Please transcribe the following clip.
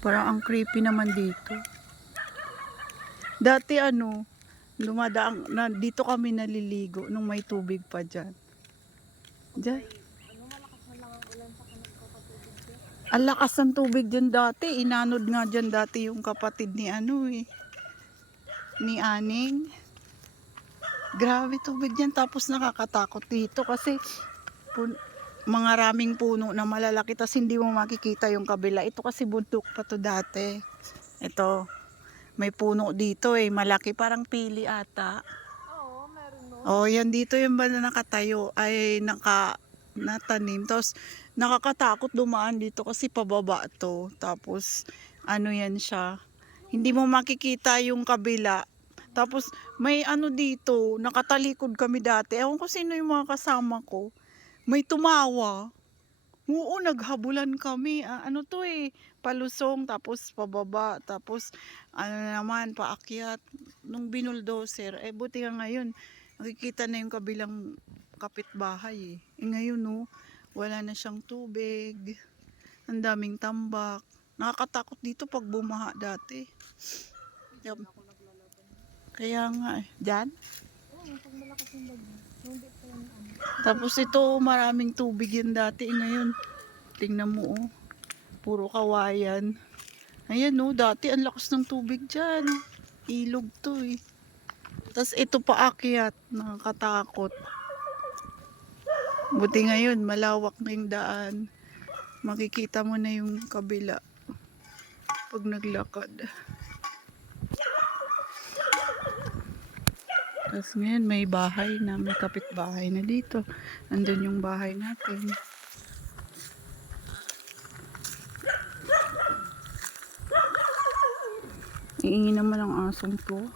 Parang ang creepy naman dito. Dati dumadaan na dito kami naliligo nung may tubig pa diyan. Diyan. Malakas na lang ang ulan sa nagkakatubig dyan. Ang lakas ng tubig diyan dati. Inanod nga diyan dati yung kapatid ni ni Aning. Grabe tubig diyan, tapos nakakatakot dito kasi mga raming puno na malalaki, tas hindi mo makikita yung kabila. Ito kasi bundok pa to dati. Ito, may puno dito malaki, parang pili ata. Oo, meron no. Oh, yan dito yung ba na nakatayo ay natanim. Tapos nakakatakot dumaan dito kasi pababa to. Tapos yan siya. Hindi mo makikita yung kabila. Tapos may dito, nakatalikod kami dati. Ewan ko sino yung mga kasama ko. May tumawa. Oo, naghabulan kami. Palusong, tapos pababa, tapos naman, paakyat. Nung binuldoser, buti nga ngayon, nakikita na yung kabilang kapitbahay. Ngayon, no, wala na siyang tubig. Ang daming tambak. Nakakatakot dito pag bumaha dati. Kaya nga dyan. Oo, pag malakas yung bagyo. Hindi pa yan Tapos ito, maraming tubig yan dati. Ngayon, tingnan mo puro kawayan. Ayan dati ang lakas ng tubig dyan. Ilog to Tapos ito paakyat, nakakatakot. Buti ngayon, malawak na yung daan. Makikita mo na yung kabila pag naglakad. Tapos ngayon may bahay na, may kapitbahay na dito. Andun yung bahay natin. Iingin naman ang asong to.